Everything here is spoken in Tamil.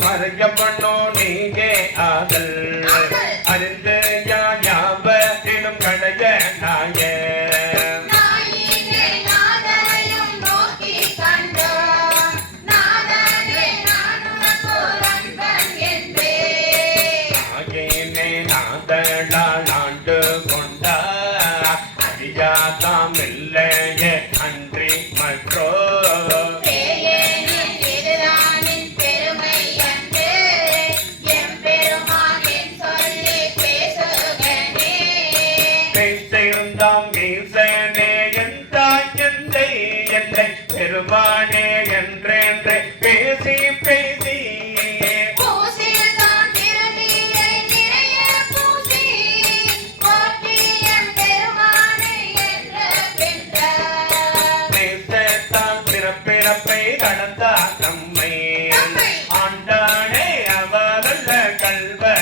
மறைக்கப்பண்ணோ நீங்க ஆதல் அறிந்து யாவற்றிலும் கடைய நாய ஆண்டு கொண்ட அடியாதாம் இல்லையே அன்றி மற்றோ பெருமானே என்றென்று பேசி பேசி பிறப்பை கடந்த நம்மை ஆண்டானே அவரல்ல கல்வ